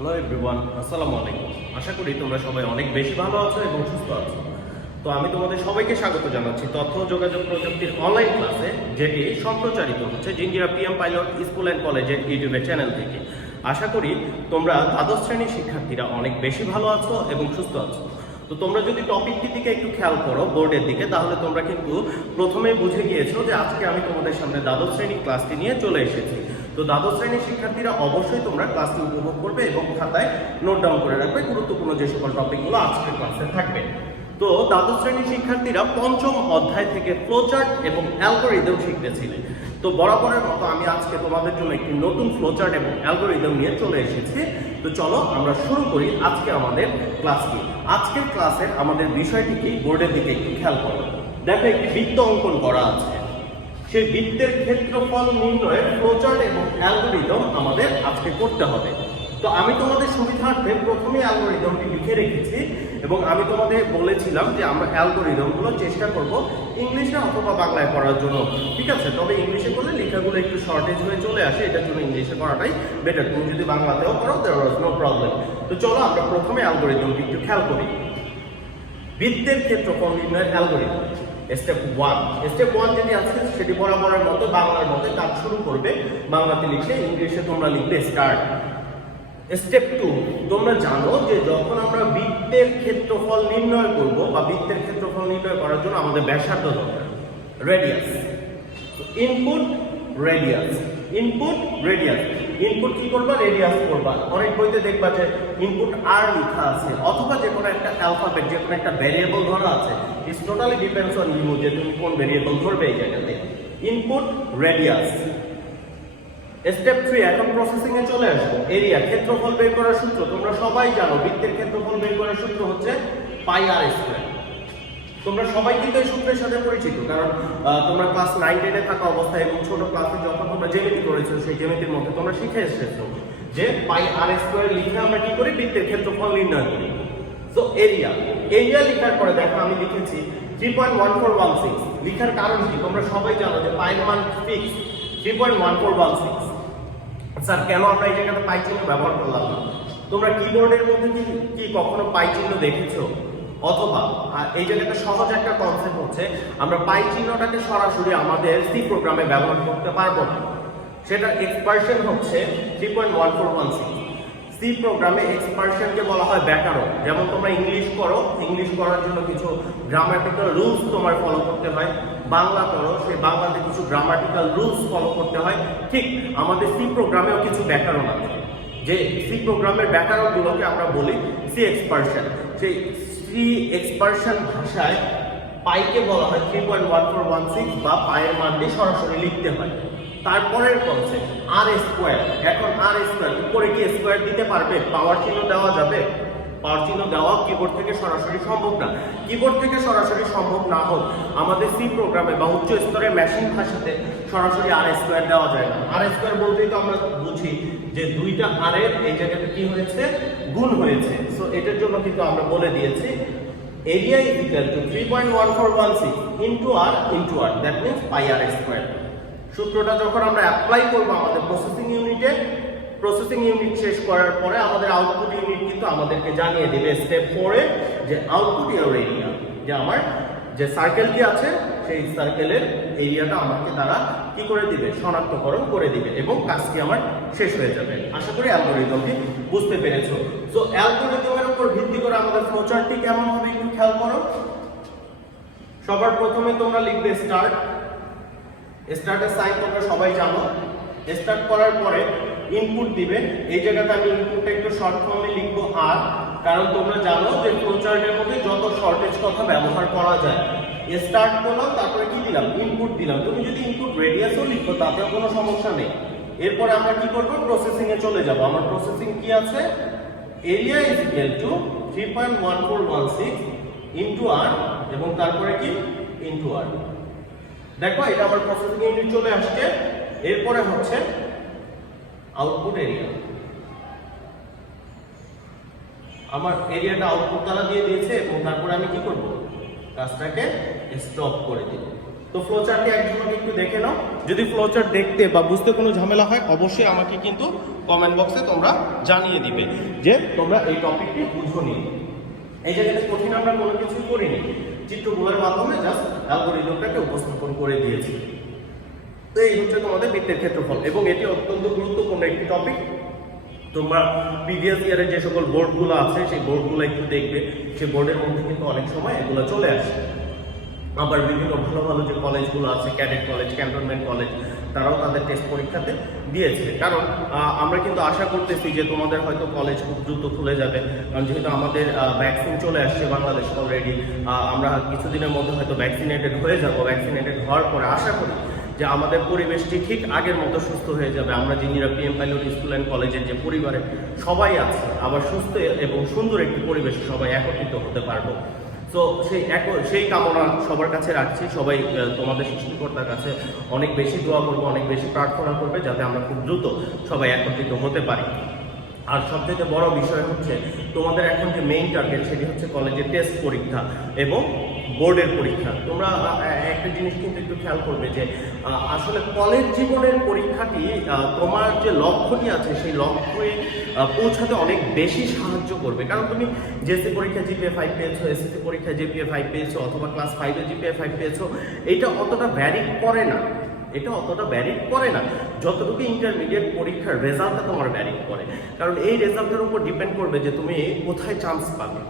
Hello everyone, আসসালামু আলাইকুম। আশা করি তোমরা সবাই অনেক বেশি ভালো আছো এবং সুস্থ আছো। তো আমি তোমাদের সবাইকে স্বাগত জানাচ্ছি তথ্য ও যোগাযোগ প্রযুক্তির অনলাইন ক্লাসে, যেটি সম্প্রচারিত হচ্ছে Jinjira PM pilot school and কলেজের ইউটিউবের চ্যানেল থেকে। আশা করি তোমরা দ্বাদশ শ্রেণীর শিক্ষার্থীরা অনেক বেশি ভালো আছো এবং সুস্থ আছো। তো তোমরা যদি টপিকটির দিকে একটু খেয়াল করো বোর্ডের দিকে, তাহলে তোমরা কিন্তু প্রথমেই বুঝে গিয়েছো যে আজকে আমি তোমাদের সামনে দ্বাদশ শ্রেণীর ক্লাসটি নিয়ে চলে এসেছি। তো দ্বাদশ শ্রেণীর শিক্ষার্থীরা অবশ্যই তোমরা ক্লাসটি উপভোগ করবে এবং খাতায় নোট ডাউন করে রাখবে গুরুত্বপূর্ণ যে সকল টপিকগুলো আজকের ক্লাসে থাকবে। তো দ্বাদশ শ্রেণীর শিক্ষার্থীরা পঞ্চম অধ্যায় থেকে ফ্লোচার্ট এবং অ্যালগরিদম শিখতেছিলেন। তো বরাবরের মতো আমি আজকে তোমাদের জন্য একটি নতুন ফ্লোচার্ট এবং অ্যালগরিদম নিয়ে চলে এসেছি। তো চলো আমরা শুরু করি আজকে আমাদের ক্লাসটি। আজকের ক্লাসের আমাদের বিষয়টি কি, বোর্ডের দিকে একটু খেয়াল করো। দেখো, একটি বৃত্ত অঙ্কন করা আছে। সেই বৃত্তের ক্ষেত্রফল নির্ণয়ের ফ্লোচার্ট এবং অ্যালগরিদম আমাদের আজকে করতে হবে। তো আমি তোমাদের সুবিধার্থে প্রথমে অ্যালগরিদমটি লিখে রেখেছি এবং আমি তোমাদের বলেছিলাম যে আমরা অ্যালগরিদমগুলো চেষ্টা করব ইংলিশে অথবা বাংলায় করার জন্য, ঠিক আছে? তবে ইংলিশে করলে লেখাগুলো একটু শর্টেজ হয়ে চলে আসে, এটার জন্য ইংলিশে করাটাই বেটার। তুমি যদি বাংলাতেও করো দেয়ার ওয়াজ নো প্রবলেম। তো চলো আমরা প্রথমে অ্যালগরিদমটি একটু খেয়াল করি। বৃত্তের ক্ষেত্রফল নির্ণয়ের অ্যালগরিদম স্টেপ 1। স্টেপ 1 যেটি আছে সেটি বরাবরের মতো বাংলার মতো কাজ শুরু করবে। বাংলাতে লিখলে ইংলিশে তোমরা লিখবে স্টার্ট। স্টেপ 2, তোমরা জানো যে যখন আমরা বৃত্তের ক্ষেত্রফল নির্ণয় করব বা বৃত্তের ক্ষেত্রফল নির্ণয় করার জন্য আমাদের ব্যাসার্ধ দরকার, radius. Input radius, input radius. Input কি করবা? রেডিয়াস করবা। অনেক বইতে দেখবা যে ইনপুট আর লেখা আছে, অথবা যে কোনো একটা অ্যালফাবেট, যে কোনো একটা ভ্যারিয়েবল ধরা আছে। It's totally depends on you যে তুমি কোন ভ্যারিয়েবল ধরবে এই জায়গাতে। Input radius. স্টেপ 3, এখন প্রসেসিং এ চলে আসবো। এরিয়া, ক্ষেত্রফল বের করার সূত্র তোমরা সবাই জানো। বৃত্তের ক্ষেত্রফল বের করার সূত্র হচ্ছে পাই আর স্কয়ার। তোমরা সবাই কিন্তু এই সূত্রের সাথে পরিচিত, কারণ তোমরা ক্লাস 9-10 এ থাকা অবস্থায় এবং ছোট ক্লাসে যখন তোমরা জ্যামিতি করেছো সেই জ্যামিতির মধ্যে তোমরা শিখে এসেছো যে পাই আর স্কয়ার লিখে আমরা কি করি? বৃত্তের ক্ষেত্রফল নির্ণয় করি। সো এরিয়া, এরিয়া লেখার পরে দেখো আমি লিখেছি 3.1416। লেখার কারণ কি তোমরা সবাই জানো যে পাইয়ের মান ফিক্স 3.1416। স্যার কেন আমরা এই জায়গাতে পাই চিহ্ন ব্যবহার করলাম না? তোমরা কিবোর্ডের মধ্যে কি কখনো পাই চিহ্ন দেখেছো? অথবা এই জায়গাতে সহজ একটা কনসেপ্ট হচ্ছে আমরা পাই চিহ্নটাকে সরাসরি আমাদের সি প্রোগ্রামে ব্যবহার করতে পারবো না। সেটার এক্সপারশন হচ্ছে 3.1416। সি প্রোগ্রামে এক্সপারশনকে বলা হয় ব্যাকরণ। যেমন তোমরা ইংলিশ করো, ইংলিশ করার জন্য কিছু গ্রামাটিক্যাল রুলস তোমার ফলো করতে হয়। বাংলা করো, সেই বাংলাতে কিছু গ্রামাটিক্যাল রুলস ফলো করতে হয়। ঠিক আমাদের সি প্রোগ্রামেও কিছু ব্যাকরণ আছে, যে সি প্রোগ্রামের ব্যাকরণগুলোকে আমরা বলি সি এক্সপারশন। সেই সি এক্সপারশন ভাষায় পাইকে বলা হয় 3.1416 বা পায়ের মানটি সরাসরি লিখতে হয়। তারপরের কনসেপ্ট আর স্কয়ার। এখন আর স্কয়ার উপরে কি স্কয়ার দিতে পারবে? পাওয়ার চিহ্ন দেওয়া যাবে? পাওয়ার চিহ্ন দেওয়া কিবোর্ড থেকে সরাসরি সম্ভব না। কিবোর্ড থেকে সরাসরি সম্ভব না হোক, আমাদের সি প্রোগ্রামে বা উচ্চ স্তরের মেশিন ভাষাতে সরাসরি আর স্কয়ার দেওয়া যায় না। আর স্কয়ার বলতেই তো আমরা বুঝি যে দুইটা আর এর এই জায়গাতে কি হয়েছে? গুণ হয়েছে। সো এটার জন্য কিন্তু আমরা বলে দিয়েছি area is equal to 3.1416 into r, that means pi r square. সূত্রটা যখন আমরা অ্যাপ্লাই করব আমাদের প্রসেসিং ইউনিটে, প্রসেসিং ইউনিট শেষ করার পরে আমাদের আউটপুট ইউনিট কিন্তু আমাদেরকে জানিয়ে দেবে স্টেপ 4 এ যে আউটপুট এরিয়া, যে আমার যে সার্কেলটি আছে সেই সার্কেলের এরিয়াটা আমাকে তারা কি করে দিবে? শনাক্তকরণ করে দিবে এবং কাজটি আমার শেষ হয়ে যাবে। আশা করি অ্যালগরিদমটি বুঝতে পেরেছো। সো অ্যালগরিদমের উপর ভিত্তি করে আমাদের ফ্লোচার্টটি কেমন হবে একটু খেয়াল করো। সবার প্রথমে তোমরা লিখবে স্টার্ট। স্টার্টের সাইন তোমরা সবাই জানো। স্টার্ট করার পরে ইনপুট দিবে। এই জায়গাতে আমি ইনপুটটা একটু শর্ট ফর্মে লিখবো আর, কারণ তোমরা জানো যে ফ্লোচার্টের মধ্যে যত শর্টেজ কথা ব্যবহার করা যায়। স্টার্ট করলাম, তারপরে কি দিলাম? ইনপুট দিলাম। তুমি যদি ইনপুট রেডিয়াসও লিখো তাতেও কোনো সমস্যা নেই। এরপরে আমরা কি করব? প্রসেসিং এ চলে যাব। আমার প্রসেসিং কি আছে? Area is equal to 3.1416 into r, এবং তারপরে কি? Into r. দেখো এটা আমার প্রসেসিং ইউনিট চলে আসছে। এরপরে হচ্ছে আউটপুট এরিয়া। আমার এরিয়াটা আউটপুট তারা দিয়ে দিয়েছে এবং তারপরে আমি কি করব? কাজটাকে স্টপ করে দিব। তো ফ্লোচার্টটি একজনকে একটু দেখে নাও। যদি ফ্লোচার্ট দেখতে বা বুঝতে কোনো ঝামেলা হয় অবশ্যই আমাকে কিন্তু কমেন্ট বক্সে তোমরা জানিয়ে দিবে যে তোমরা এই টপিকটি বুঝোনি। এই জায়গাতে কঠিন আমরা কোনো কিছুই করিনি, চিত্রগুলোর মাধ্যমে জাস্ট অ্যালগরিদমটাকে উপস্থাপন করে দিয়েছি। তো এই হচ্ছে তোমাদের বৃত্তের ক্ষেত্রফল, এবং এটি অত্যন্ত গুরুত্বপূর্ণ একটি টপিক। তোমরা প্রিভিয়াস ইয়ারে যে সকল বোর্ডগুলো আছে সেই বোর্ডগুলো একটু দেখবে, সেই বোর্ডের মধ্যে কিন্তু অনেক সময় এগুলো চলে আসে। আবার বিভিন্ন ভালো ভালো যে কলেজগুলো আছে, ক্যাডেট কলেজ, ক্যান্টনমেন্ট কলেজ, তারাও তাদের টেস্ট পরীক্ষাতে দিয়েছে। কারণ আমরা কিন্তু আশা করতেছি যে তোমাদের হয়তো কলেজ খুব দ্রুত খুলে যাবে, কারণ যেহেতু আমাদের ভ্যাকসিন চলে আসছে বাংলাদেশ অলরেডি, আমরা কিছুদিনের মধ্যে হয়তো ভ্যাকসিনেটেড হয়ে যাব। ভ্যাকসিনেটেড হওয়ার পরে আশা করি যে আমাদের পরিবেশটি ঠিক আগের মতো সুস্থ হয়ে যাবে। আমরা যিনিরা PM পাইলট স্কুল অ্যান্ড কলেজের যে পরিবারে সবাই আছে, আবার সুস্থ এবং সুন্দর একটি পরিবেশে সবাই একত্রিত হতে পারবো। তো সেই কামনা সবার কাছে রাখছি। সবাই তোমাদের সৃষ্টিকর্তার কাছে অনেক বেশি দোয়া করবে, অনেক বেশি প্রার্থনা করবে যাতে আমরা খুব দ্রুত সবাই একত্রিত হতে পারি। আর সবথেকে বড় বিষয় হচ্ছে তোমাদের এখন যে মেইন টার্গেট সেটি হচ্ছে কলেজের টেস্ট পরীক্ষা এবং বোর্ডের পরীক্ষা। তোমরা একটা জিনিস কিন্তু একটু খেয়াল করবে যে আসলে কলেজ জীবনের পরীক্ষাটি তোমার যে লক্ষ্যটি আছে সেই লক্ষ্যে পৌঁছাতে অনেক বেশি সাহায্য করবে। কারণ তুমি JSC পরীক্ষা GPA 5 পেয়েছো, SSC পরীক্ষা GPA 5 পেয়েছো, অথবা ক্লাস 5-এ GPA 5 পেয়েছো, এটা অতটা ভ্যারি করে না। এটা অতটা ভ্যারি করে না যতটুকু ইন্টারমিডিয়েট পরীক্ষার রেজাল্টটা তোমার ভ্যারি করে। কারণ এই রেজাল্টের উপর ডিপেন্ড করবে যে তুমি কোথায় চান্স পাবে।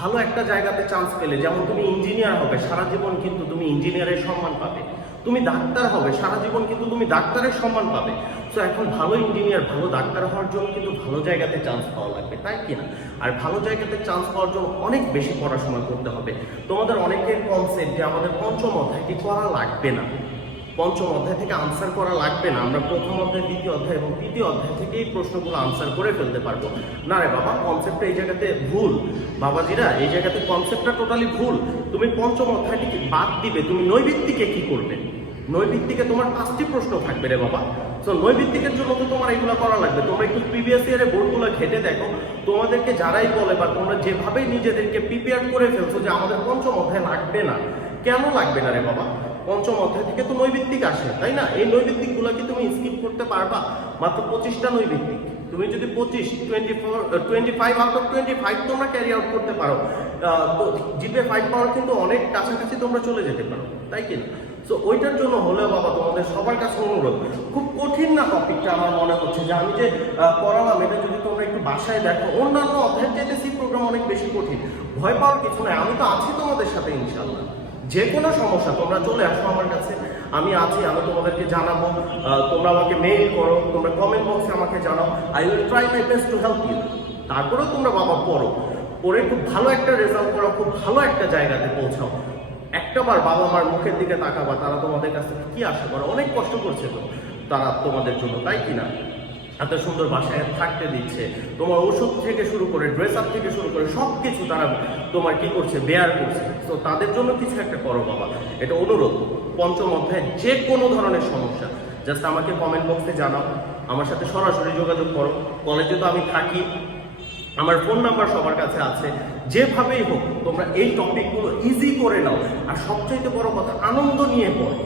ভালো একটা জায়গাতে চান্স পেলে, যেমন তুমি ইঞ্জিনিয়ার হবে, সারা জীবন কিন্তু তুমি ইঞ্জিনিয়ারের সম্মান পাবে। তুমি ডাক্তার হবে, সারা জীবন কিন্তু তুমি ডাক্তারের সম্মান পাবে। তো এখন ভালো ইঞ্জিনিয়ার, ভালো ডাক্তার হওয়ার জন্য কিন্তু ভালো জায়গাতে চান্স পাওয়া লাগবে, তাই কিনা? আর ভালো জায়গাতে চান্স পাওয়ার জন্য অনেক বেশি পড়াশোনা করতে হবে। তোমাদের অনেকের কনসেপ্ট যে আমাদের পঞ্চম অধ্যায়টি করা লাগবে না, পঞ্চম অধ্যায় থেকে আনসার করা লাগবে না, আমরা প্রথম অধ্যায়, দ্বিতীয় অধ্যায় এবং তৃতীয় অধ্যায় থেকে এই প্রশ্নগুলো আনসার করে ফেলতে পারবো। না রে বাবা, কনসেপ্টটা এই জায়গাতে ভুল। বাবাজিরা, এই জায়গাতে কনসেপ্টটা টোটালি ভুল। তুমি পঞ্চম অধ্যায়টিকে বাদ দিবে, তুমি নৈবিত্তিকে কি করবে? নৈবিত্তিকে তোমার 5টি প্রশ্ন থাকবে রে বাবা। তো নৈবিত্তিকের জন্য তো তোমার এগুলো করা লাগবে। তোমরা একটু প্রিভিয়াস ইয়ারের বোর্ডগুলো ঘেটে দেখো, তোমাদেরকে যারাই বলে বা তোমরা যেভাবে নিজেদেরকে প্রিপেয়ার করে ফেলছো যে আমাদের পঞ্চম অধ্যায় লাগবে না, কেন লাগবে না রে বাবা? পঞ্চম অধ্যায় থেকে তো নৈবিত্তিক আসে, তাই না? এই নৈবিত্তিকগুলো কি তুমি স্কিপ করতে পারবা? মাত্র 25টা নৈবিত্তিক। তুমি যদি 25 আউট অফ 25 তোমরা ক্যারি আউট করতে পারো, তো GPA 5 পাওয়ার কিন্তু অনেক কাছাকাছি তোমরা চলে যেতে পারো, তাই কি না? সো ওইটার জন্য হলেও বাবা তোমাদের সবার কাছে অনুরোধ, খুব কঠিন না টপিকটা আমার মনে হচ্ছে, যে আমি যে পড়ালাম এটা যদি তোমরা একটু বাসায় দেখো, অন্যান্য অধ্যায়ের চাইতে সি প্রোগ্রাম অনেক বেশি কঠিন। ভয় পাওয়ার কিছু নাই, আমি তো আছি তোমাদের সাথে ইনশাল্লাহ। যে কোনো সমস্যা তোমরা চলে আসো আমার কাছে, আমি আছি, আমি তোমাদেরকে জানাবো। তোমরা আমাকে মেইল করো, তোমরা কমেন্ট বক্সে আমাকে জানাও, I will try my best to help you. তারপরেও তোমরা বাবা পড়ে খুব ভালো একটা রেজাল্ট করো, খুব ভালো একটা জায়গাতে পৌঁছাও। একটাবার বাবা মার মুখের দিকে তাকাবা, তারা তোমাদের কাছ থেকে কি আশা করে? অনেক কষ্ট করছে তো তারা তোমাদের জন্য, তাই কিনা? এত সুন্দর বাসায় থাকতে দিচ্ছে, তোমার ওষুধ থেকে শুরু করে ড্রেস আপ থেকে শুরু করে সব কিছু তারা তোমার কি করছে, বেয়ার করছে। তো তাদের জন্য কিছু একটা করো বাবা, এটা অনুরোধ। পঞ্চম অধ্যায় যে কোনো ধরনের সমস্যা জাস্ট আমাকে কমেন্ট বক্সে জানাও, আমার সাথে সরাসরি যোগাযোগ করো। কলেজে তো আমি থাকি, আমার ফোন নাম্বার সবার কাছে আছে। যেভাবেই হোক তোমরা এই টপিকগুলো ইজি করে নাও, আর সবচাইতে বড় কথা আনন্দ নিয়ে পড়ো।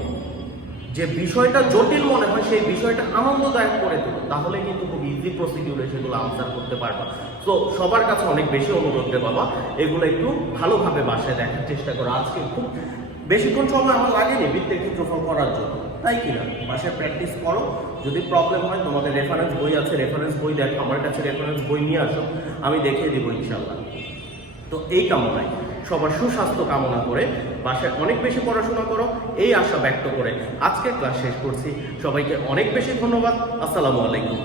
যে বিষয়টা জটিল মনে হয় সেই বিষয়টা আনন্দদায়ক করে তোলো, তাহলে কিন্তু খুব ইজি প্রসিডিউরে সেগুলো আনসার করতে পারবা। তো সবার কাছে অনেক বেশি অনুরোধ রে বাবা, এগুলো একটু ভালোভাবে বাসায় দেখার চেষ্টা করো। আজকে খুব বেশিক্ষণ সময় আমার লাগেনি বৃত্তের ক্ষেত্রফল করার জন্য, তাই কিনা? বাসায় প্র্যাকটিস করো। যদি প্রবলেম হয় তোমাদের রেফারেন্স বই আছে, রেফারেন্স বই দেখো, আমার কাছে রেফারেন্স বই নিয়ে আসো, আমি দেখিয়ে দিব ইনশাল্লাহ। তো এই কামনায় সবার সুস্বাস্থ্য কামনা করে বাসায় অনেক বেশি পড়াশোনা করো, এই আশা ব্যক্ত করে আজকের ক্লাস শেষ করছি। সবাইকে অনেক বেশি ধন্যবাদ। আসসালামু আলাইকুম।